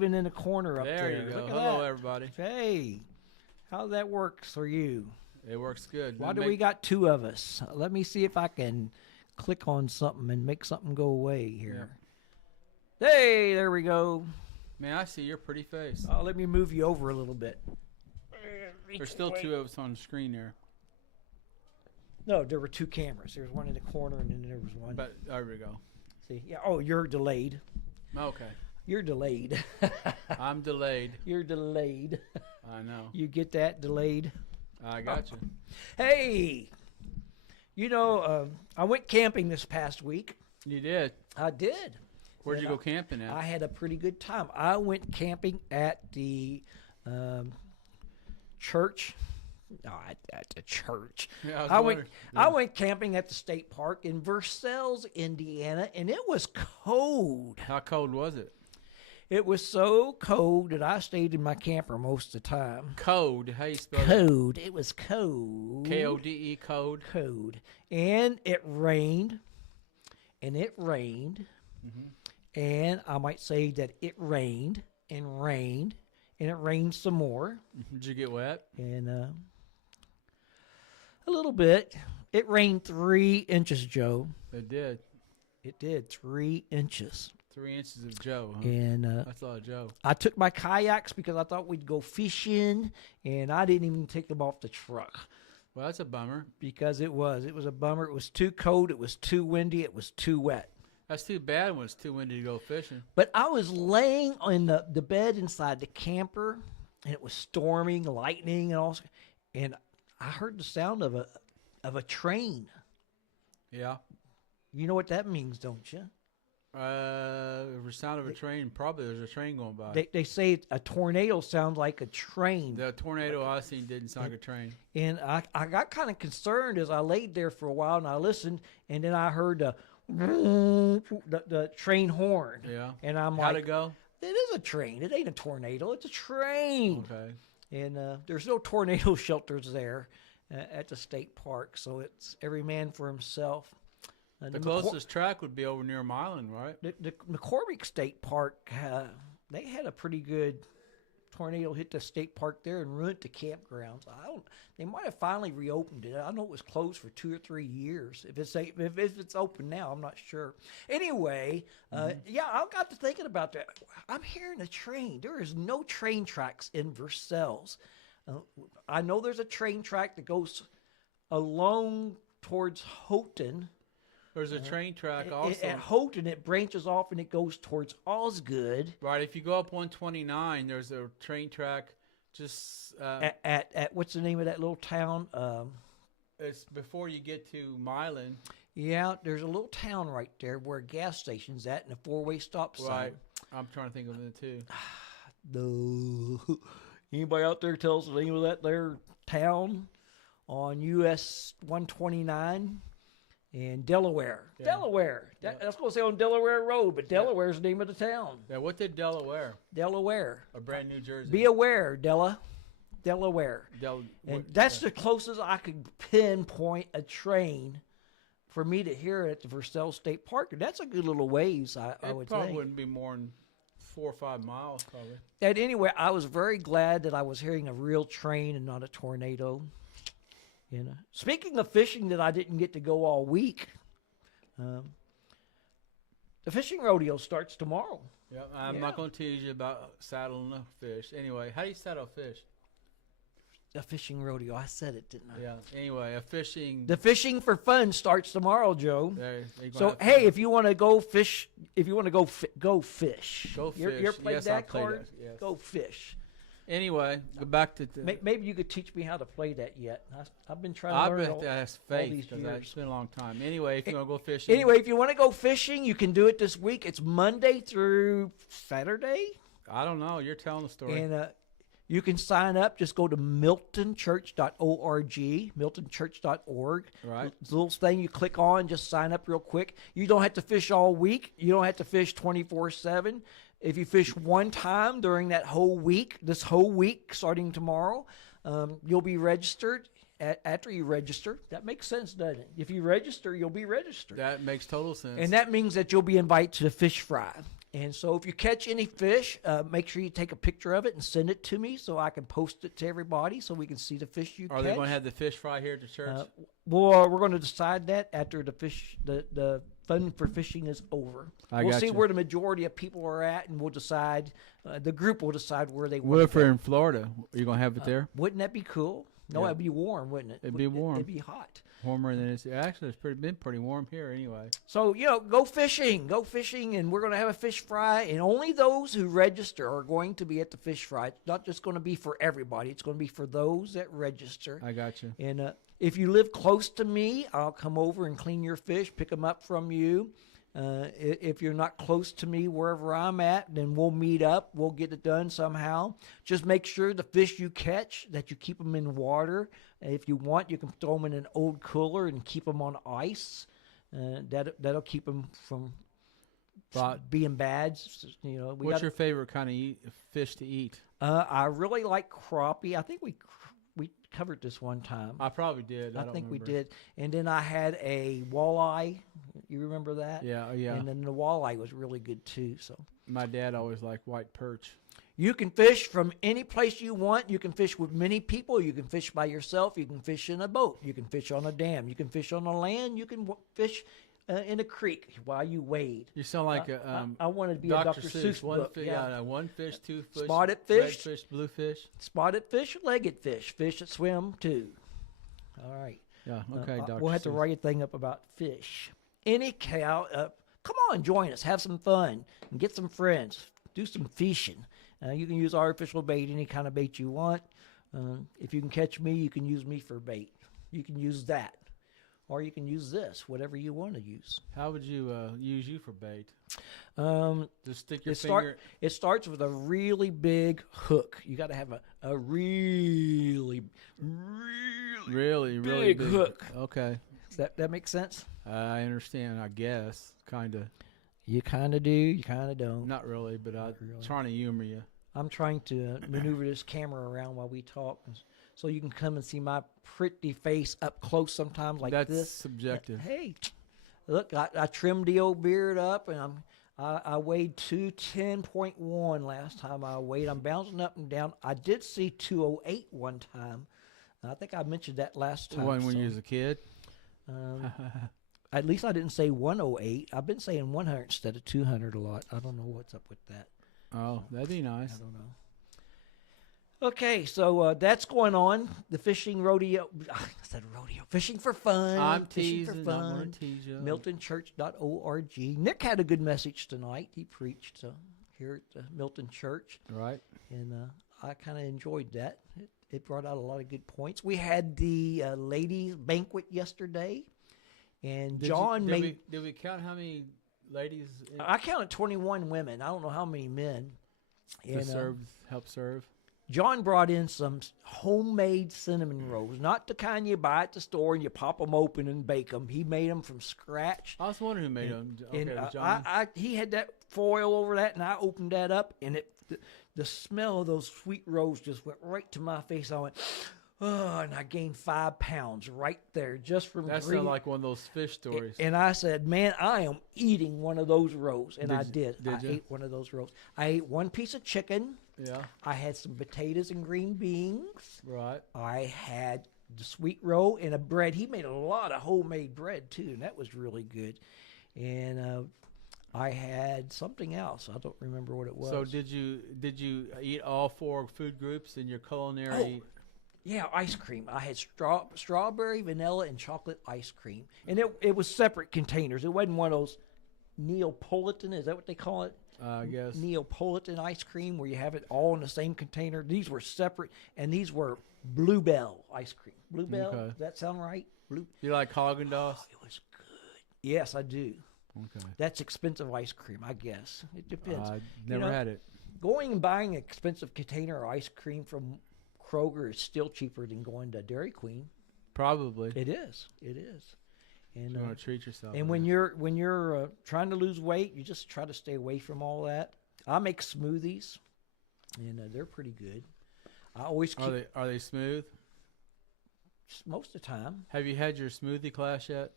waving in the corner up there. There you go. Look at Hello, that. everybody. Hey, how that works for you? It works good. Why do we got two of us? Let me see if I can click on something and make something go away here. Hey, there we go. Man, I see your pretty face. Let me move you over a little bit. There's still two of us on the screen there. No, there were two cameras. There was one in the corner, and then there was one. But there we go. See, yeah. Oh, you're delayed. Okay. You're delayed. I'm delayed. You're delayed. I know. You get that delayed? I got you. Hey, I went camping this past week. You did. I did. Where'd you go camping at? I had a pretty good time. I went camping at the church. No, at the church. Yeah, I went camping at the state park in Versailles, Indiana, and it was cold. How cold was it? It was so cold that I stayed in my camper most of the time. Cold. How you spell it? Cold. It was cold. K-O-D-E, cold. Cold. And it rained. And it rained. Mm-hmm. And I might say that it rained and rained. And it rained some more. Did you get wet? And a little bit. It rained 3 inches, Joe. It did. It did. 3 inches. 3 inches of Joe, huh? And That's a lot of Joe. I took my kayaks because I thought we'd go fishing, and I didn't even take them off the truck Well, that's a bummer. because it was a bummer. It was too cold. It was too windy. It was too wet. That's too bad when it's too windy to go fishing. But I was laying on the bed inside the camper, and it was storming, lightning, and all. And I heard the sound of a train. Yeah. You know what that means, don't you? The sound of a train. Probably there's a train going by. They say a tornado sounds like a train. The tornado I seen didn't sound like a train. And I got kind of concerned as I laid there for a while, and I listened, and then I heard the train horn. Yeah. And I'm How'd like, it go? it is a train. It ain't a tornado. It's a train. Okay. And there's no tornado shelters there at the state park, so it's every man for himself. The closest track would be over near Milan, right? The McCormick State Park, they had a pretty good tornado hit the state park there and ruined the campgrounds. They might have finally reopened it. I know it was closed for 2 or 3 years. If it's open now, I'm not sure. Anyway, yeah, I got to thinking about that. I'm hearing a train. There is no train tracks in Versailles. I know there's a train track that goes along towards Houghton. There's a train track also. At Houghton, it branches off and it goes towards Osgood. Right. If you go up 129, there's a train track just... At what's the name of that little town? It's before you get to Milan. Yeah, there's a little town right there where a gas station's at and a 4-way stop sign. Right. I'm trying to think of it too. No. Anybody out there tell us the name of that there town on US 129 in Delaware? Yeah. Delaware. That's going to say on Delaware Road, but Delaware's the name of the town. Yeah, what did Delaware? Delaware. A brand New Jersey. Be aware, Delaware. And that's the closest I could pinpoint a train for me to hear it at the Versailles State Park. And that's a good little ways, I would think. It probably wouldn't be more than 4 or 5 miles, probably. And anyway, I was very glad that I was hearing a real train and not a tornado. You know. Speaking of fishing that I didn't get to go all week, the fishing rodeo starts tomorrow. Yeah, I'm not going to tease you about saddling a fish. Anyway, how do you saddle a fish? A fishing rodeo. I said it, didn't I? Yeah. Anyway, The fishing for fun starts tomorrow, Joe. So hey, if you want to go fish, go fish. Go fish. You're playing yes, that play card. That. Yes. Go fish. Anyway, go back to maybe you could teach me how to play that yet. I've been trying to learn. That's all faith these because years. it's been a long time. Anyway, if you want to go fishing. Anyway, if you want to go fishing, you can do it this week. It's Monday through Saturday. I don't know. You're telling the story. And you can sign up. Just go to miltonchurch.org, miltonchurch.org. Right. It's a little thing you click on. Just sign up real quick. You don't have to fish all week. You don't have to fish 24/7. If you fish one time during that whole week, this whole week starting tomorrow, you'll be registered. After you register, that makes sense, doesn't it? If you register, you'll be registered. That makes total sense. And that means that you'll be invited to the fish fry. And so if you catch any fish, make sure you take a picture of it and send it to me so I can post it to everybody so we can see the fish you Are catch. they going to have the fish fry here at the church? Well, we're going to decide that after the fun for fishing is over. I We'll got see you. where the majority of people are at, and we'll decide. The group will decide where they What want if to we're go. in Florida? Are you going to have it there? Wouldn't that be cool? No, Yeah. it'd be warm, wouldn't it? It'd be warm. It'd be hot. Warmer than it's actually. It's been pretty warm here anyway. So, go fishing, and we're going to have a fish fry, and only those who register are going to be at the fish fry. It's not just going to be for everybody. It's going to be for those that register. I got you. And if you live close to me, I'll come over and clean your fish, pick them up from you. If you're not close to me, wherever I'm at, then we'll meet up. We'll get it done somehow. Just make sure the fish you catch, that you keep them in water. If you want, you can throw them in an old cooler and keep them on ice. That'll keep them from being bad. What's your favorite kind of fish to eat? I really like crappie. I think we covered this one time. I probably did. I don't think we remember. did. And then I had a walleye. You remember that? Yeah, yeah. And then the walleye was really good too. So My dad always liked white perch. you can fish from any place you want. You can fish with many people. You can fish by yourself. You can fish in a boat. You can fish on a dam. You can fish on the land. You can fish in a creek while you wade. You sound like I wanted to be Dr. a Dr. Seuss. Seuss book. One fish, two fish, Spotted red fish. fish, blue fish. Spotted fish, legged fish, fish that swim too. All right. Yeah, okay, Dr. We'll have to Seuss. write a thing up about fish. Anyhow, come on, join us. Have some fun and get some friends. Do some fishing. You can use artificial bait, any kind of bait you want. If you can catch me, you can use me for bait. You can use that. Or you can use this, whatever you want to use. How would you use you for bait? Just stick your It, finger. it starts with a really big hook. You got to have a really Really big hook. Okay, Does that make sense? I understand. I guess, kind of. You kind of do, you kind of don't. Not really, but I'm really. trying to humor you. I'm trying to maneuver this camera around while we talk, so you can come and see my pretty face up close sometimes like That's this. subjective. Hey, look, I trimmed the old beard up, and I weighed 210.1 last time I weighed. I'm bouncing up and down. I did see 208 one time. I think I mentioned that last time. When so, you was a kid. at least I didn't say 108. I've been saying 100 instead of 200 a lot. I don't know what's up with that. Oh, that'd be nice. I don't know. Okay, so that's going on. The fishing rodeo. I said rodeo. Fishing for fun. I'm fishing for teasing. I want fun. to tease you. MiltonChurch.org. Nick had a good message tonight. He preached here at Milton Church, Right. and I kind of enjoyed that. It brought out a lot of good points. We had the ladies' banquet yesterday, and John made. Did we count how many ladies I counted 21 women. I don't know how many men. And, help serve? John brought in some homemade cinnamon rolls, not the kind you buy at the store and you pop them open and bake them. He made them from scratch. I was wondering who made them. Okay, And John. he had that foil over that, and I opened that up, and the smell of those sweet rolls just went right to my face. I went, oh, and I gained 5 pounds right there just from That reading. sounds like one of those fish stories. And I said, man, I am eating one of those rolls. And I did. Did I you? ate one of those rolls. I ate one piece of chicken. Yeah. I had some potatoes and green beans. Right. I had the sweet roll and a bread. He made a lot of homemade bread too, and that was really good. And I had something else. I don't remember what it was. So did you eat all 4 food groups in your culinary? Yeah, ice cream. I had strawberry, vanilla, and chocolate ice cream, and it was separate containers. It wasn't one of those Neapolitan. Is that what they call it? I guess. Neapolitan ice cream, where you have it all in the same container. These were separate, and these were Bluebell ice cream. Bluebell. Okay. Does that sound right? You like Haagen-Dazs? It was good. Yes, I do. Okay. That's expensive ice cream, I guess. It depends. I never had it. Going and buying an expensive container of ice cream from Kroger is still cheaper than going to Dairy Queen. Probably. It is. It is. And You want to treat yourself. and I when guess. you're trying to lose weight, you just try to stay away from all that. I make smoothies, and they're pretty good. I always keep Are they smooth? most of the time. Have you had your smoothie class yet?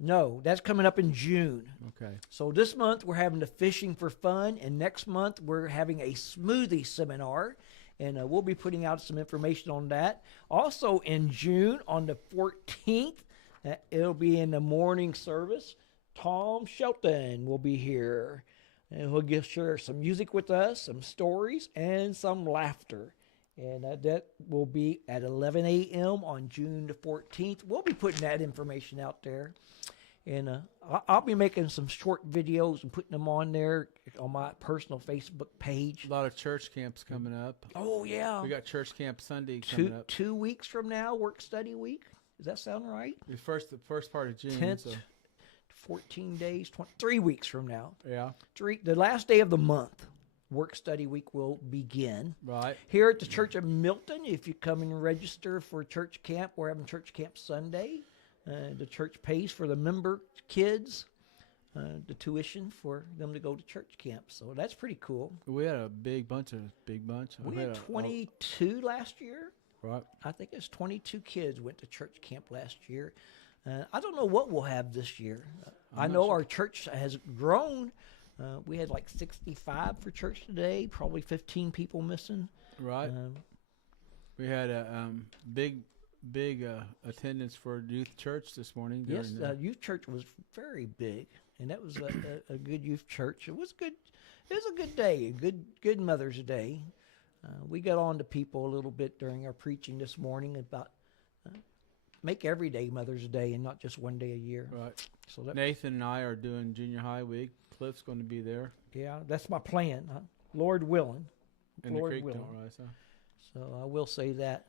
No, that's coming up in June. Okay. So this month we're having the fishing for fun, and next month we're having a smoothie seminar, and we'll be putting out some information on that. Also in June, on the 14th, it'll be in the morning service. Tom Shelton will be here, and he'll share some music with us, some stories, and some laughter. And that will be at 11 a.m. on June the 14th. We'll be putting that information out there. And I'll be making some short videos and putting them on there on my personal Facebook page. A lot of church camps coming up. Oh, yeah. We got church camp Sunday coming up. 2 weeks from now, work study week. Does that sound right? The first part of June. 10th, So. 14 days, 3 weeks from now. Yeah. The last day of the month, work study week will begin. Right. Here at the Church of Milton, if you come and register for church camp, we're having church camp Sunday. The church pays for the member kids, the tuition for them to go to church camp. So that's pretty cool. We had a big bunch. We had 22 last year. Right. I think it's 22 kids went to church camp last year. I don't know what we'll have this year. I know our church has grown. We had like 65 for church today, probably 15 people missing. Right. We had a big attendance for youth church this morning. Yes, youth church was very big, and that was a good youth church. It was good. It was a good day, a good Mother's Day. We got on to people a little bit during our preaching this morning about make every day Mother's Day and not just one day a year. Right. So that, Nathan and I are doing junior high week. Cliff's going to be there. Yeah, that's my plan. Lord willing. And Lord the creek willing. don't rise, huh? So I will say that.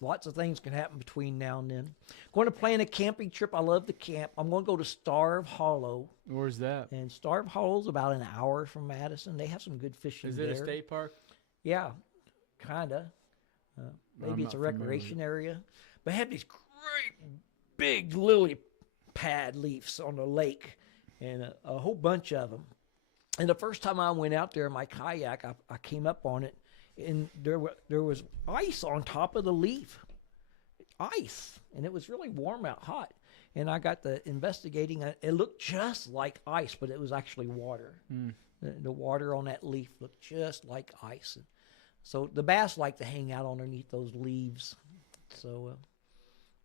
Lots of things can happen between now and then. Going to plan a camping trip. I love to camp. I'm going to go to Starve Hollow. Where's that? And Starve Hollow is about an hour from Madison. They have some good fishing Is there. it a state park? Yeah, kind of. Maybe it's a not familiar recreation area. But they have these great big lily pad leaves on the lake and a whole bunch of them. And the first time I went out there in my kayak, I came up on it, and there was ice on top of the leaf. Ice. And it was really warm out, hot. And I got the investigating. It looked just like ice, but it was actually water. The water on that leaf looked just like ice. So the bass like to hang out underneath those leaves. So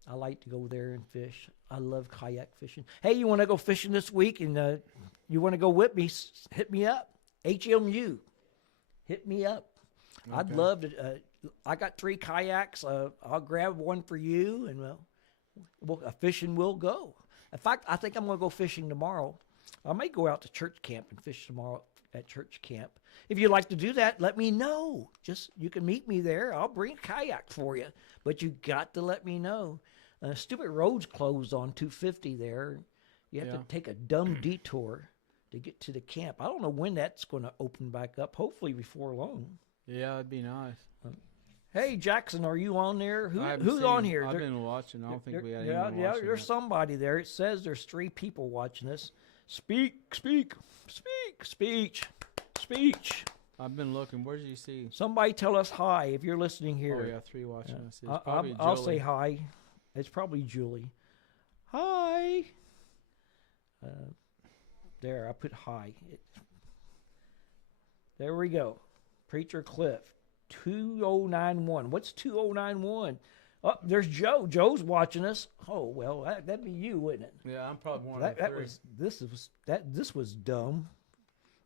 I like to go there and fish. I love kayak fishing. Hey, you want to go fishing this week and you want to go with me? Hit me up. HMU. Hit me up. Okay. I'd love to. I got 3 kayaks. I'll grab one for you, and fishing will go. In fact, I think I'm going to go fishing tomorrow. I may go out to church camp and fish tomorrow at church camp. If you'd like to do that, let me know. You can meet me there. I'll bring a kayak for you, but you got to let me know. Stupid road's closed on 250 there. You have to take a dumb detour to get to the camp. I don't know when that's going to open back up. Hopefully before long. Yeah, it'd be nice. Hey, Jackson, are you on there? Who's on here? I've been watching. I don't think we had anyone Yeah, watching. there's somebody there. It says there's 3 people watching us. Speak. Speech. I've been looking. Where did you see? Somebody tell us hi if you're listening here. Oh, yeah, 3 watching us. It's probably I'll Jolie. say hi. It's probably Julie. Hi. There, I put hi. There we go. Preacher Cliff. 2091. What's 2091? Oh, there's Joe. Joe's watching us. Oh, well, that'd be you, wouldn't it? Yeah, I'm probably one of the 3. This was dumb.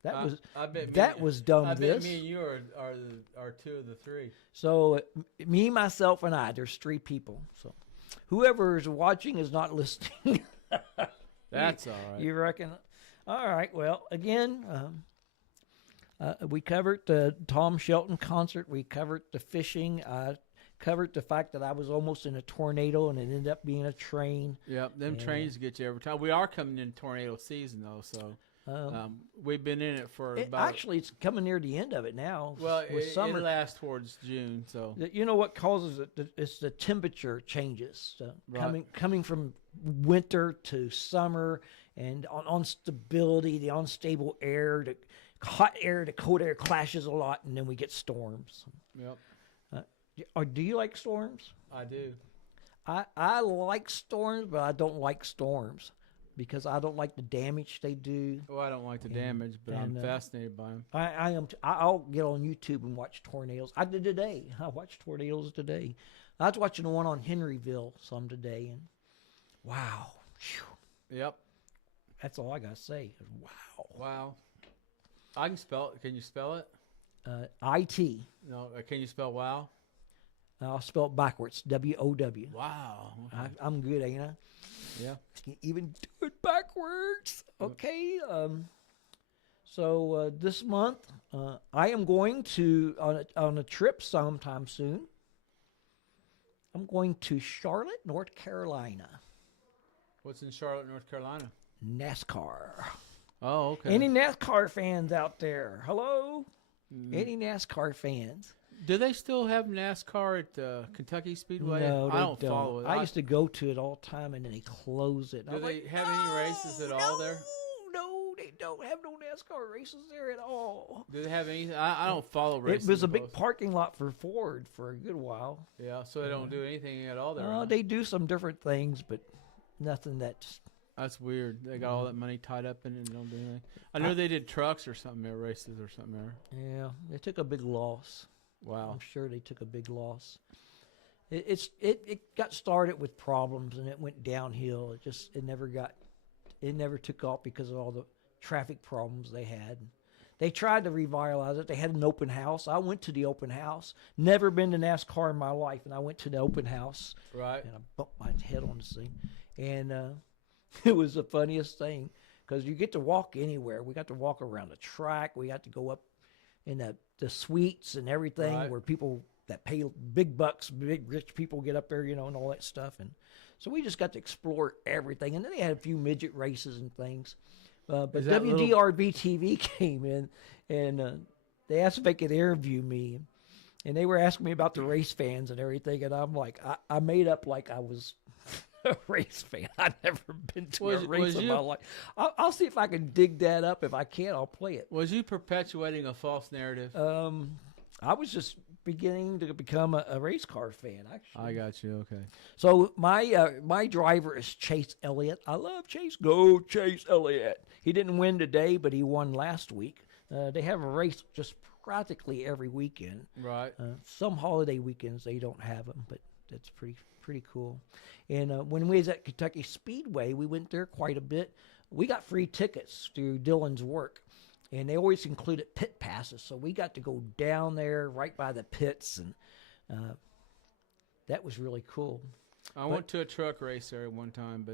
I bet that was dumb. I bet me and you are 2 of the 3. So me, myself, and I. There's 3 people. So whoever is watching is not listening. That's all right. You reckon? All right. Well, again, we covered the Tom Shelton concert. We covered the fishing. Covered the fact that I was almost in a tornado and it ended up being a train. Yep, them trains get you every time. We are coming in tornado season though, so we've been in it for about. Actually, it's coming near the end of it now. Well, with summer. It lasts towards June, so. You know what causes it? It's the temperature changes. Right. Coming from winter to summer, and on stability, the unstable air, the hot air, the cold air clashes a lot, and then we get storms. Yep. Do you like storms? I do. I like storms, but I don't like storms. because I don't like the damage they do. Well, I don't like the And- damage, but I'm and, fascinated by them. I am. I'll get on YouTube and watch tornadoes. I did today. I watched tornadoes today. I was watching the one on Henryville some today, and wow, phew, Yep. that's all I gotta say. Wow. Wow. I can spell it. Can you spell it? IT. No. Can you spell wow? I'll spell it backwards. WOW. Wow. Okay. I'm good, ain't I? Yeah. Can even do it backwards. Okay. So this month, I am going to on a trip sometime soon. I'm going to Charlotte, North Carolina. What's in Charlotte, North Carolina? NASCAR. Oh, okay. Any NASCAR fans out there? Hello? Any NASCAR fans? Do they still have NASCAR at Kentucky Speedway? No, they I don't follow it. I used to go to it all the time, and then they close it. Do they have any races at all there? No, they don't have no NASCAR races there at all. Do they have anything? I don't follow racing. It was a big close. parking lot for Ford for a good while. Yeah, so they don't do anything at all there. huh? They do some different things, but nothing that's. That's weird. They got all that money tied up in it and don't do anything. I know they did trucks or something there, races or something there. Yeah, they took a big loss. Wow. I'm sure they took a big loss. It got started with problems and it went downhill. It never took off because of all the traffic problems they had. They tried to revitalize it. They had an open house. I went to the open house. Never been to NASCAR in my life, and I went to the open house. Right. And I bumped my head on this thing, and it was the funniest thing because you get to walk anywhere. We got to walk around the track. We got to go up in the suites and everything Right. where people that pay big bucks, big rich people get up there, and all that stuff. And so we just got to explore everything. And then they had a few midget races and things. But Is that WDRB TV came in and they asked if they could interview me. And they were asking me about the race fans and everything. And I'm like, I made up like I was a race fan. I've never been to a race in my life. I'll see if I can dig that up. If I can, I'll play it. Was you perpetuating a false narrative? I was just beginning to become a race car fan, actually. I got you. Okay. So my driver is Chase Elliott. I love Chase. Go Chase Elliott. He didn't win today, but he won last week. They have a race just practically every weekend. Right. Some holiday weekends they don't have them, but that's pretty cool. And when we was at Kentucky Speedway, we went there quite a bit. We got free tickets through Dylan's work, and they always included pit passes. So we got to go down there right by the pits, and that was really cool. I went to a truck race there one time,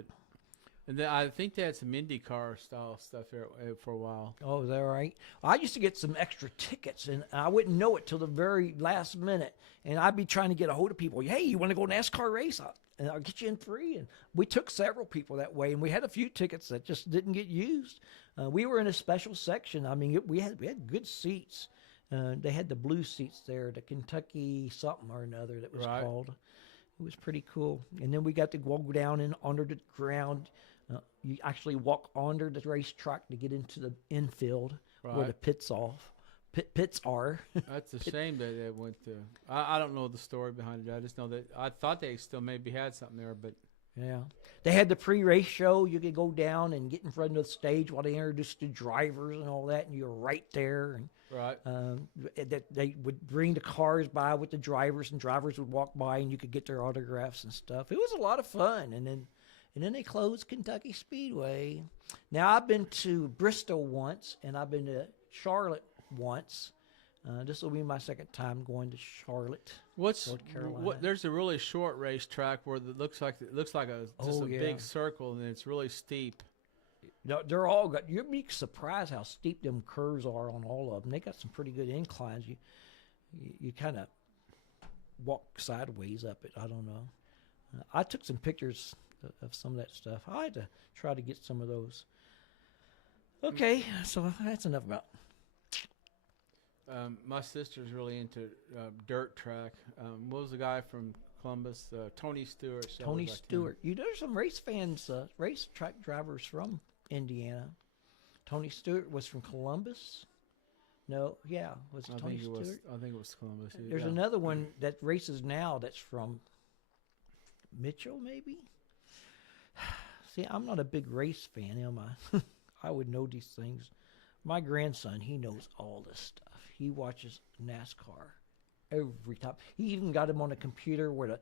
and then I think they had some IndyCar style stuff there for a while. Oh, is that right? I used to get some extra tickets, and I wouldn't know it till the very last minute. And I'd be trying to get a hold of people. Hey, you want to go NASCAR race? And I'll get you in free. And we took several people that way, and we had a few tickets that just didn't get used. We were in a special section. I mean, we had good seats. They had the blue seats there, the Kentucky something or another that was Right. called. It was pretty cool. And then we got to go down and under the ground. You actually walk under the racetrack to get into the infield where Right. the pits are. That's a shame that they went to. I don't know the story behind it. I just know that I thought they still maybe had something there, but Yeah. They had the pre-race show. You could go down and get in front of the stage while they introduced the drivers and all that, and you're right there. And right. that they would bring the cars by with the drivers, and drivers would walk by, and you could get their autographs and stuff. It was a lot of fun. And then they closed Kentucky Speedway. Now I've been to Bristol once, and I've been to Charlotte once. This will be my second time going to Charlotte. North Carolina. There's a really short racetrack where it looks like a big circle and it's really steep. No, they're all got. You'd be surprised how steep them curves are on all of them. They got some pretty good inclines. You kind of walk sideways up it. I don't know. I took some pictures of some of that stuff. I had to try to get some of those. Okay, so that's enough about. My sister's really into dirt track. What was the guy from Columbus? Tony Stewart. Tony Stewart. There's some race fans, race track drivers from Indiana. Tony Stewart was from Columbus. No, yeah, was it Tony Stewart? I think it was Columbus. There's another one that races now that's from Mitchell, maybe. See, I'm not a big race fan, am I? I would know these things. My grandson, he knows all this stuff. He watches NASCAR every time. He even got him on a computer where the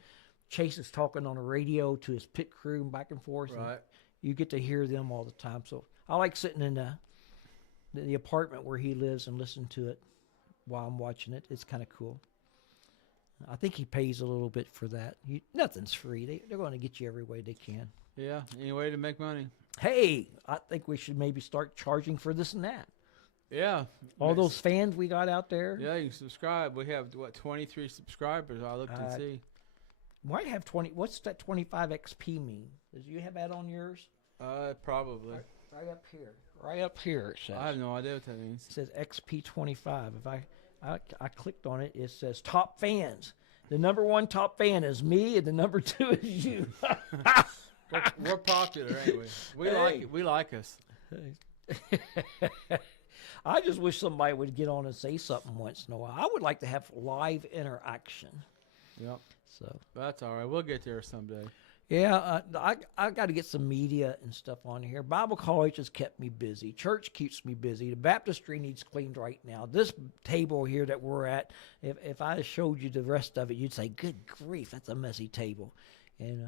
Chase is talking on the radio to his pit crew and back and forth. And Right. you get to hear them all the time. So I like sitting in the apartment where he lives and listen to it while I'm watching it. It's kind of cool. I think he pays a little bit for that. Nothing's free. They're going to get you every way they can. Yeah. Any way to make money? Hey, I think we should maybe start charging for this and that. Yeah. All those fans we got out there. Yeah, you can subscribe. We have, 23 subscribers. I looked and see. Might have 20. What's that 25 XP mean? Does you have that on yours? Probably. Right up here. Right up here it says. I have no idea what that means. It says XP 25. If I clicked on it, it says top fans. The number one top fan is me, and the number two is you. We're popular anyway. We like us. I just wish somebody would get on and say something once in a while. I would like to have live interaction. Yep. So That's all right. We'll get there someday. yeah, I got to get some media and stuff on here. Bible college has kept me busy. Church keeps me busy. The baptistry needs cleaned right now. This table here that we're at, if I showed you the rest of it, you'd say, "Good grief, that's a messy table." And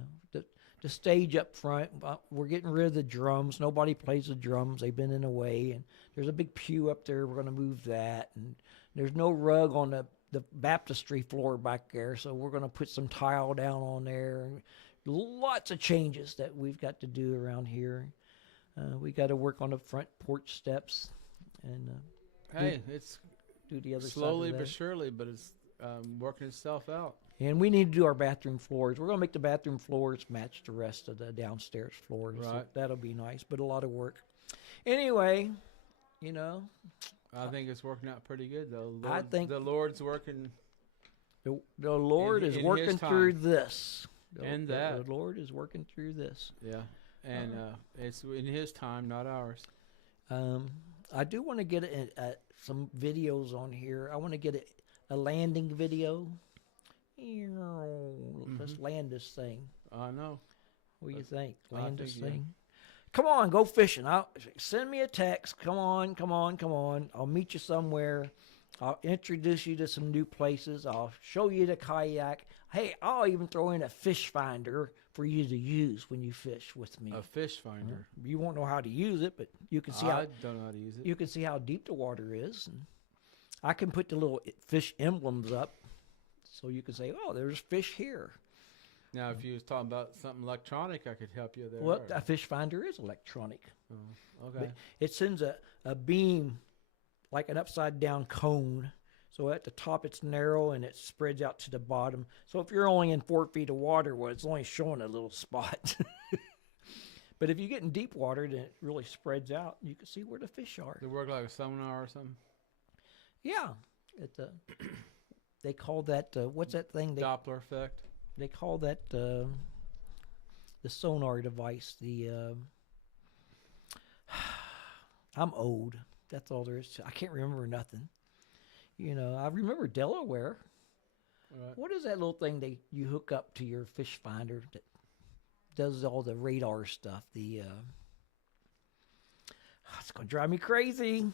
the stage up front, we're getting rid of the drums. Nobody plays the drums. They've been in the way. And there's a big pew up there. We're going to move that. And there's no rug on the baptistry floor back there. So we're going to put some tile down on there. And lots of changes that we've got to do around here. We got to work on the front porch steps. And Hey, it's do the other slowly side of but that. surely, but it's working itself out. And we need to do our bathroom floors. We're going to make the bathroom floors match the rest of the downstairs floors. So Right. that'll be nice, but a lot of work. Anyway, I think it's working out pretty good, though. I think- the Lord's working. the Lord is in working His through time. this. And that. The Lord is working through this. Yeah, and it's in His time, not ours. I do want to get some videos on here. I want to get a landing video. Let's land this thing. I know. What do you think? I Land think, this yeah. thing. Come on, go fishing. Send me a text. Come on. I'll meet you somewhere. I'll introduce you to some new places. I'll show you the kayak. Hey, I'll even throw in a fish finder for you to use when you fish with me. A fish finder. You won't know how to use it, but you can see I don't know how to use it. you can see how deep the water is. And I can put the little fish emblems up, so you can say, "Oh, there's fish here." Now, if you was talking about something electronic, I could help you there. Well, a fish finder is electronic. Oh, okay. But it sends a beam like an upside down cone. So at the top it's narrow and it spreads out to the bottom. So if you're only in 4 feet of water, well, it's only showing a little spot. But if you get in deep water, then it really spreads out. You can see where the fish are. Does it work like a sonar or something? Yeah. They call that, what's that thing? Doppler effect. They call that the sonar device. I'm old. That's all there is. I can't remember nothing. I remember Delaware. Right. What is that little thing you hook up to your fish finder that does all the radar stuff? It's gonna drive me crazy.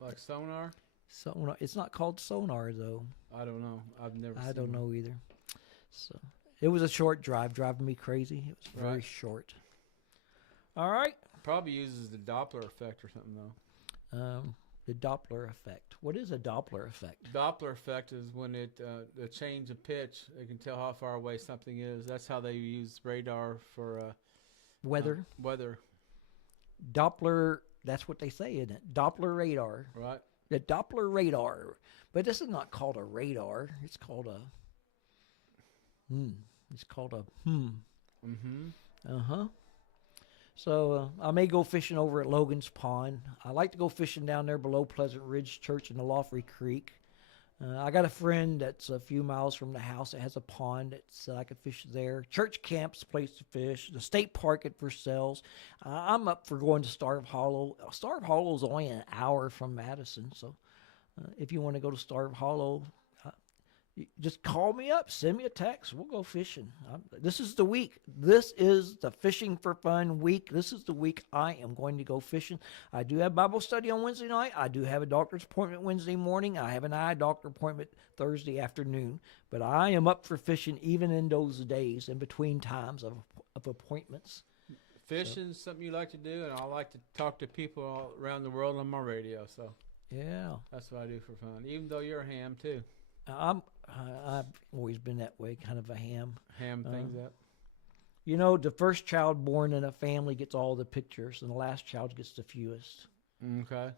Like sonar? Sonar. It's not called sonar though. I don't know. I've never. I seen don't it. know either. So it was a short drive, driving me crazy. It was very Right. short. All right. Probably uses the Doppler effect or something though. The Doppler effect. What is a Doppler effect? Doppler effect is when the change of pitch. They can tell how far away something is. That's how they use radar for Weather. weather. Doppler. That's what they say, isn't it? Doppler radar. Right. The Doppler radar. But this is not called a radar. It's called a. It's called a. Mm-hmm. Uh-huh. So I may go fishing over at Logan's Pond. I like to go fishing down there below Pleasant Ridge Church in the Lawfrey Creek. I got a friend that's a few miles from the house that has a pond that I could fish there. Church camp's a place to fish. The state park at Versailles. I'm up for going to Starve Hollow. Starve Hollow is only an hour from Madison, so if you want to go to Starve Hollow, just call me up, send me a text. We'll go fishing. This is the week. This is the fishing for fun week. This is the week I am going to go fishing. I do have Bible study on Wednesday night. I do have a doctor's appointment Wednesday morning. I have an eye doctor appointment Thursday afternoon. But I am up for fishing even in those days in between times of appointments. Fishing's something you like to do, and I like to talk to people all around the world on my radio. So yeah, that's what I do for fun. Even though you're a ham too. I've always been that way, kind of a ham. Ham things up. You know, the first child born in a family gets all the pictures, and the last child gets the fewest. Okay.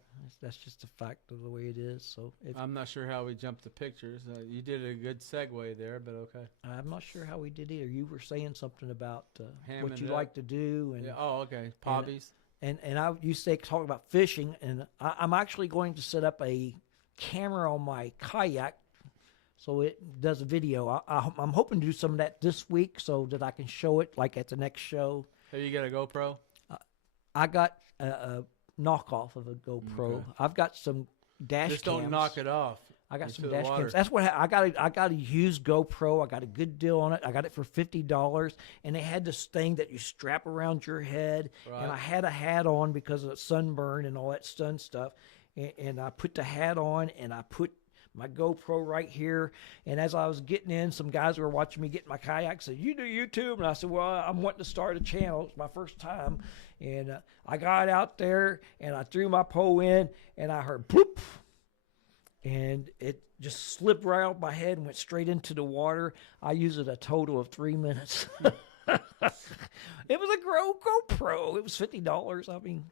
That's just a fact of the way it is. So I'm not sure how we jumped to pictures. You did a good segue there, but okay. I'm not sure how we did either. You were saying something about what Hamming you it like up. to do, and Yeah. Oh, okay. Hobbies. and you say talk about fishing, and I'm actually going to set up a camera on my kayak, so it does a video. I'm hoping to do some of that this week, so that I can show it like at the next show. Have you got a GoPro? I got a knockoff of a GoPro. Okay. I've got some dash Just cams. don't knock it off. I got into some the dash water. cams. That's what I got a used GoPro. I got a good deal on it. I got it for $50, and they had this thing that you strap around your head. Right. And I had a hat on because of sunburn and all that sun stuff. And I put the hat on, and I put my GoPro right here. And as I was getting in, some guys were watching me get my kayak said, "You do YouTube?" And I said, "Well, I'm wanting to start a channel. It's my first time." And I got out there, and I threw my pole in, and I heard bloop. And it just slipped right out my head and went straight into the water. I used it a total of 3 minutes. It was a GoPro. It was $50. I mean,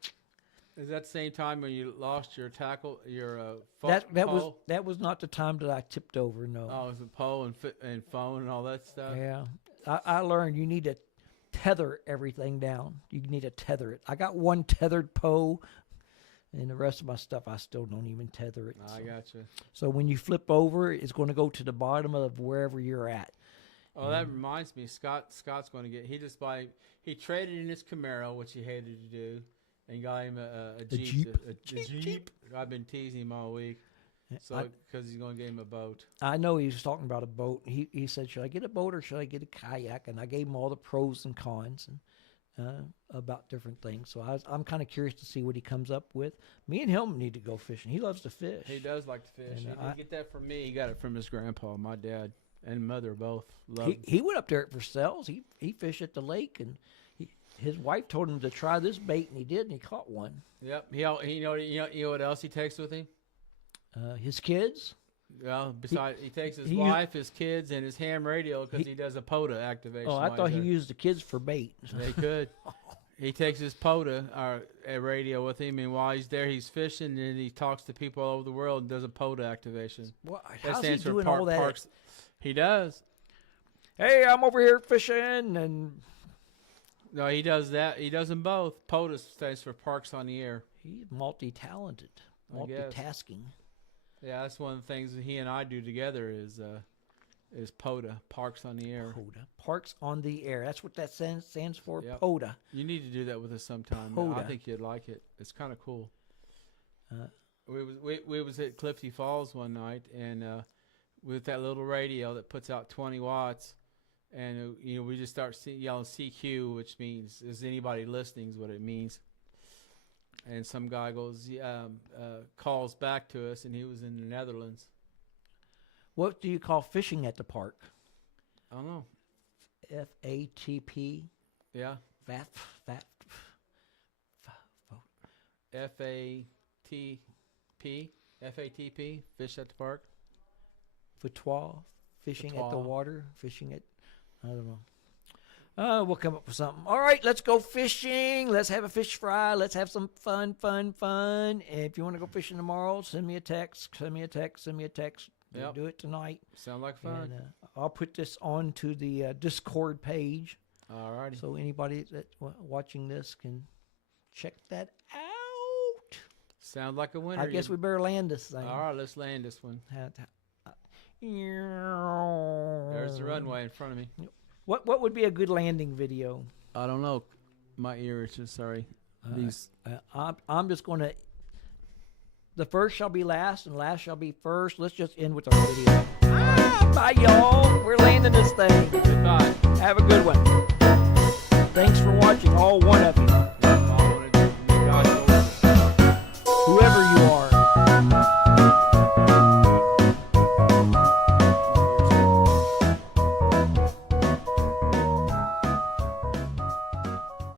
Is that the same time when you lost your tackle, your phone, that was not the time that I tipped over. No. Oh, it was a pole and phone and all that stuff. Yeah, I learned you need to tether everything down. You need to tether it. I got one tethered pole, and the rest of my stuff I still don't even tether it. I gotcha. So when you flip over, it's going to go to the bottom of wherever you're at. Oh, that reminds me. Scott's going to get. He traded in his Camaro, which he hated to do, and got him a Jeep. Jeep. I've been teasing him all week, so because he's going to get him a boat. I know he was talking about a boat. He said, "Should I get a boat or should I get a kayak?" And I gave him all the pros and cons and about different things. So I'm kind of curious to see what he comes up with. Me and him need to go fishing. He loves to fish. He does like to fish. And He didn't get that from me. He got it from his grandpa, my dad, and mother both. He went up there at Versailles. He fished at the lake, and his wife told him to try this bait, and he did, and he caught one. Yep. You know what else he takes with him? His kids. Well, besides, he takes his he wife, his kids, and his ham radio because he does a POTA activation. Oh, I while thought he's he there. used the kids for bait. They could. He takes his POTA radio with him, and while he's there, he's fishing, and he talks to people all over the world and does a POTA activation. What? That How's he stands for doing all that? Parks. He does. Hey, I'm over here fishing, and No, he does that. He does them both. POTA stands for Parks on the Air. he's multi-talented, I guess. multitasking. Yeah, that's one of the things that he and I do together is POTA, Parks on the Air. POTA, Parks on the Air. That's what that stands for. Yep. POTA. You need to do that with us sometime. I POTA. think you'd like it. It's kind of cool. Uh, We was at Clifty Falls one night, and with that little radio that puts out 20 watts, and we just start yelling CQ, which means is anybody listening is what it means. And some guy goes calls back to us, and he was in the Netherlands. What do you call fishing at the park? I don't know. FATP. Yeah, FAT. FATP, fish at the park. Fatois. Fishing at the Fatois. water. Fishing at. I don't know. We'll come up with something. All right, let's go fishing. Let's have a fish fry. Let's have some fun. And if you want to go fishing tomorrow, send me a text. Yep. Do it tonight. Sound like fun. And I'll put this onto the Discord page, Alrighty. so anybody that's watching this can check that out. Sound like a winner. I guess we better land this thing. All right, let's land this one. There's There's the runway in front of me. What would be a good landing video? I don't know. My ear is just sorry. These I'm just going to. The first shall be last, and last shall be first. Let's just end with our video. Bye, y'all. We're landing this thing. Goodbye. Have a good one. Thanks for watching, all one of you.